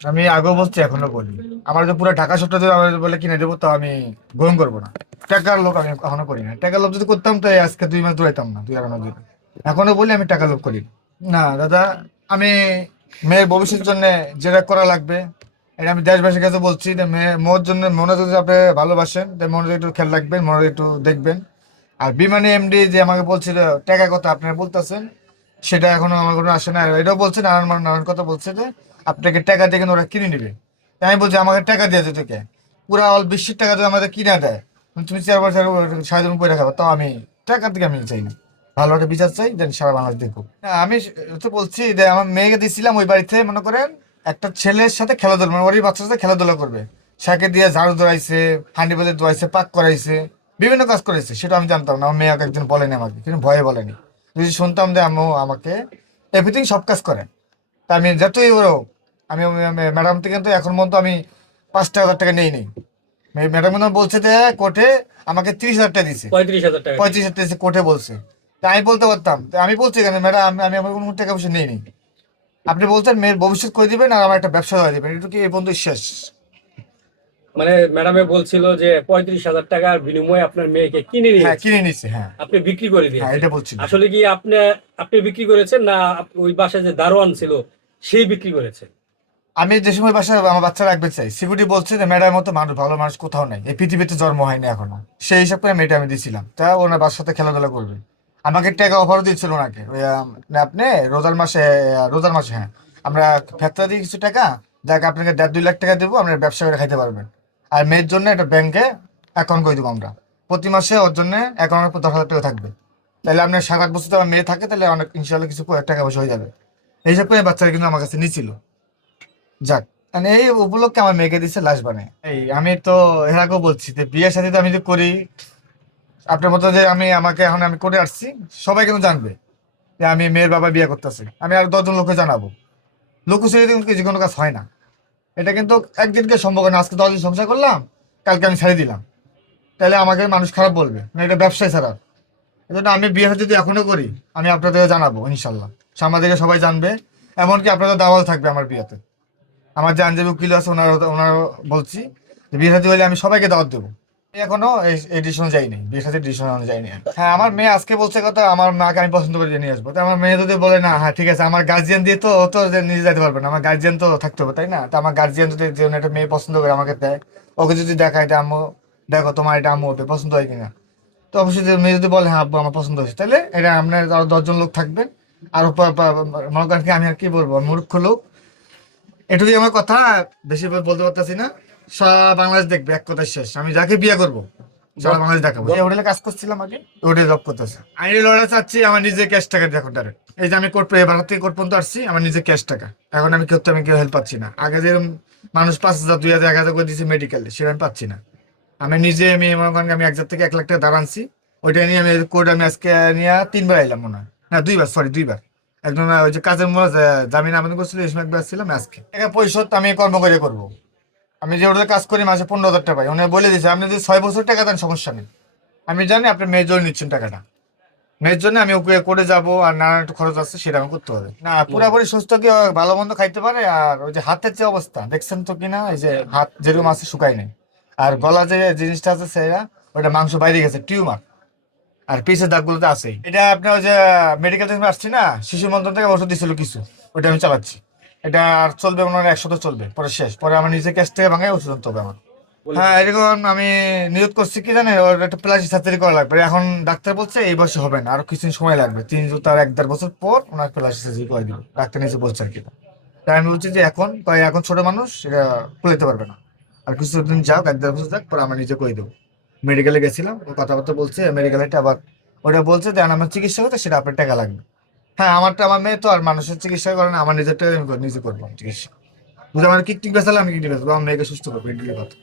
আমি আগেও বলছি এখনো বলি, আমার যে পুরো ঢাকা শহরটা যদি আমার বলে কিনে দেবো, তো আমি গ্রহণ করবো না। টাকার লোভ আমি এখনো করি না। টাকার লোভ যদি করতাম তো এই আজকে 2 মাস দৌড়াইতাম না, 2 আর 2 এখনো বলি আমি টাকার লোভ করি না। না দাদা, আমি মেয়ের ভবিষ্যতের জন্য যেটা করা লাগবে এটা আমি দেশবাসীর কাছে বলছি যে মেয়ে মোর জন্য মনে যদি আপনি ভালোবাসেন, মনে একটু খেয়াল রাখবেন, মনে একটু দেখবেন। আর বিমানে এমডি যে আমাকে বলছিল টাকা কথা আপনারা বলতেছেন, সেটা এখনো আমার কোনো আসে না। আর এটাও বলছে, নানান নানান কথা বলছে যে আপনাকে টাকা দিয়ে কিন্তু ওরা কিনে নিবে। তাই আমি বলছি আমাকে টাকা দিয়েছে তোকে, পুরা অল বিশ্বের টাকা যদি আমাদের কিনা দেয়, তুমি 4 বছর সারাদিন করে খাবো, তাও আমি টাকা থেকে আমি চাই না। ভালো একটা বিচার চাই, দেন সারা বাংলাদেশ দেখুক। না, আমি তো বলছি যে আমার মেয়েকে দিয়েছিলাম ওই বাড়িতে, মনে করেন একটা ছেলের সাথে খেলাধুলা, মানে ওরই বাচ্চার সাথে খেলাধুলা করবে। সাকে দিয়ে ঝাড়ু ধরাইছে, হাঁডি বেঁধে ধোয়াইছে, পাক করাইছে, বিভিন্ন কাজ করেছে। সেটা আমি জানতাম না, আমার মেয়ে একজন বলেনি আমাকে, কিন্তু ভয়ে বলেনি। যদি শুনতাম যে আম্মু আমাকে এভরিথিং সব কাজ করে, তা আমি যতই ওরও, আমি ম্যাডাম থেকে কিন্তু এখন পর্যন্ত আমি 5,000 টাকা নেই নেই। ম্যাডাম কিন্তু বলছে যে কোর্টে আমাকে 30,000 টাকা দিছে, 35,000 টাকা দিছে। 35,000 টাকা দিছে কোর্টে বলছে। তা আমি বলতে পারতাম, তা আমি বলছি কেন ম্যাডাম, আমি আমার কোনো টাকা পয়সা নেই নেই। আপনি বলছেন মেয়ের ভবিষ্যৎ করে দিবেন আর আমার একটা ব্যবসা করে দিবেন, এটা কি এই পর্যন্ত শেষ? মানে ম্যাডামে বলছিল যে 35,000 টাকার বিনিময়ে আপনার মেয়েকে কিনে হ্যাঁ, নিয়েছে, কিনে নিচ্ছে, হ্যাঁ। আপনি বিক্রি করে হ্যাঁ, দিয়েছেন। এটা বলছিল। আসলে কি আপনি আপনি বিক্রি করেছেন, না ওই বাসায় যে দারোয়ান ছিল সেই বিক্রি করেছে? আমি যে সময় বাসায় আমার বাচ্চা রাখতে চাই, সিকিউরিটি বলছে যে ম্যাডামের মতো মানুষ, ভালো মানুষ কোথাও নাই, এই পৃথিবীতে জন্ম হয়নি এখনো। সেই হিসাব করে মেয়েটা আমি দিয়েছিলাম, তা ওনার বাসার সাথে খেলাধুলা করবে। আমাকে টাকা অফারও দিচ্ছিল ওনাকে, ওই না আপনি রোজার মাসে, রোজার মাসে, হ্যাঁ, আমরা ফেতরা দিই কিছু টাকা, যাকে আপনাকে 1.5-2 লাখ টাকা দেবো, আপনার ব্যবসা করে খাইতে পারবেন। আর মেয়ের জন্য একটা ব্যাংকে অ্যাকাউন্ট করে দেবো আমরা, প্রতি মাসে ওর জন্য অ্যাকাউন্টের উপর 10,000 টাকা থাকবে। তাহলে আপনার 7-8 বছর তো আমার মেয়ে থাকে, তাহলে অনেক ইনশাল্লাহ কিছু টাকা পয়সা হয়ে যাবে। এই হিসাব করে বাচ্চারা কিন্তু আমার কাছে নিয়েছিল। যাক, মানে এই উপলক্ষে আমার মেয়েকে দিচ্ছে লাশ বানায়। এই আমি তো এর আগেও বলছি যে বিয়ের সাথে তো আমি যে করি, আপনার মতো যে আমি আমাকে এখন আমি করে আসছি, সবাই কিন্তু জানবে যে আমি মেয়ের বাবা বিয়ে করতেছি। আমি আর 10 জন লোককে জানাবো। লোকসঙ্গীতে কিন্তু যে কোনো কাজ হয় না। এটা কিন্তু একদিনকে সম্ভব না, আজকে 10 দিন সংসার করলাম, কালকে আমি ছেড়ে দিলাম, তাহলে আমাকে মানুষ খারাপ বলবে না, এটা ব্যবসায় ছাড়া। এই জন্য আমি বিয়ে যদি এখনো করি, আমি আপনাদের জানাবো ইনশাল্লাহ, সামাজিকে সবাই জানবে। এমনকি আপনাদের দাওয়াল থাকবে আমার বিয়েতে। আমার যে আইনজীবী উকিল আছে ওনার ওনার বলছি যে বিয়ে সাথে হলে আমি সবাইকে দাওয়াত দেবো। আমি এখনো এই ডিসিশনে যাইনি, বিয়ে সাথে ডিসিশনে যাইনি। হ্যাঁ, আমার মেয়ে আজকে বলছে কথা, আমার মাকে আমি পছন্দ করে নিয়ে আসবো। তো আমার মেয়ে যদি বলে না, হ্যাঁ ঠিক আছে, আমার গার্জিয়ান দিয়ে তো ও তো যে নিজে যেতে পারবে না, আমার গার্জিয়ান তো থাকতে হবে, তাই না? তো আমার গার্জিয়ান যদি যে একটা মেয়ে পছন্দ করে আমাকে দেয়, ওকে যদি দেখায় এটা আম্মু, দেখো তোমার এটা আম্মু হবে পছন্দ হয় কিনা, তো অবশ্যই যে মেয়ে যদি বলে হ্যাঁ আব্বু আমার পছন্দ হয়েছে, তাহলে এটা আপনার আরো 10 জন লোক থাকবেন। আর মনে করেন কি, আমি আর কি বলবো, মূর্খ লোক। এটুকুই আমার কথা, বেশি বলতে পারতেছি না। সারা বাংলাদেশ দেখবে, এক কথায় শেষ। আমি যাকে বিয়ে করবো সারা বাংলাদেশ দেখাবো। এই হোটেলে কাজ করছিলাম আগে, হোটেলে জব করতেছে। আইনি লড়াই চাচ্ছি, আমার নিজে ক্যাশ টাকা দেখো ডাইরেক্ট। এই যে আমি কোর্ট পেয়ে বাড়া থেকে কোর্ট পর্যন্ত আসছি, আমার নিজে ক্যাশ টাকা। এখন আমি করতে, আমি কেউ হেল্প পাচ্ছি না। আগে যে মানুষ 5,000, 2,000, 1,000 করে দিয়েছে মেডিকেলে, সেটা আমি পাচ্ছি না। আমি নিজে, আমি মনে করেন আমি 1,000 থেকে 1 লাখ টাকা দাঁড়ানছি। ওইটা নিয়ে আমি কোর্ট, আমি আজকে নিয়ে 3 বার আইলাম মনে হয়, না 2 বার, সরি 2 বার। একদম ওই যে কাজের মূল জামিন আবেদন করছিল, এই সময় একবার আসছিলাম আজকে। টাকা পরিশোধ আমি কর্ম করে করবো। আমি যে ওদের কাজ করি মাসে 15,000 টাকা পাই, উনি বলে দিয়েছে আপনি যদি 6 বছর টাকা দেন সমস্যা নেই। আমি জানি আপনি মেয়ের জন্য নিচ্ছেন টাকাটা, মেয়ের জন্য আমি ওকে করে যাবো, আর নানান একটু খরচ আছে সেটা আমি করতে হবে না। পুরাপুরি সুস্থ কি ভালো মন্দ খাইতে পারে। আর ওই যে হাতের যে অবস্থা দেখছেন তো কিনা, এই যে হাত যেরকম আছে শুকাই নাই, আর গলা যে জিনিসটা আছে সেটা, ওটা মাংস বাইরে গেছে, টিউমার। আর পিসের দাগগুলো তো আছেই। এটা আপনার ওই যে মেডিকেল থেকে আসছি না, শিশু মন্ত্রণ থেকে ওষুধ দিছিল কিছু, ওটা আমি চালাচ্ছি। এটা আর চলবে মনে হয় 100 চলবে, পরে শেষ, পরে আমার নিজে ক্যাশ থেকে ভাঙাই ওষুধ আনতে হবে আমার। হ্যাঁ, এরকম আমি নিয়োগ করছি কি জানে, ওর একটা প্লাস্টিক সার্জারি করা লাগবে। এখন ডাক্তার বলছে এই বয়সে হবে না, আরো কিছুদিন সময় লাগবে, তার 1-1.5 বছর পর ওনার প্লাস্টিক সার্জারি করে দিবে, ডাক্তার নিজে বলছে আর কি। তাই আমি বলছি যে এখন, তাই এখন ছোট মানুষ এটা খুলতে পারবে না, আর কিছুদিন যাক, 1-1.5 বছর যাক, পরে আমরা নিজে করে দেবো। মেডিকেলে গেছিলাম, ও কথাবার্তা বলছে, মেডিকেলে আবার ওটা বলছে যে আমার চিকিৎসা করতে সেটা আপনার টাকা লাগবে। হ্যাঁ, আমারটা, আমার মেয়ে তো আর মানুষের চিকিৎসা করে না, আমার নিজেরটা আমি নিজে করবো চিকিৎসা। বুঝে আমার কিডনি বেঁচালে আমি কিডনি বেঁচবো, আমার মেয়েকে সুস্থ করবো, এটাই কথা।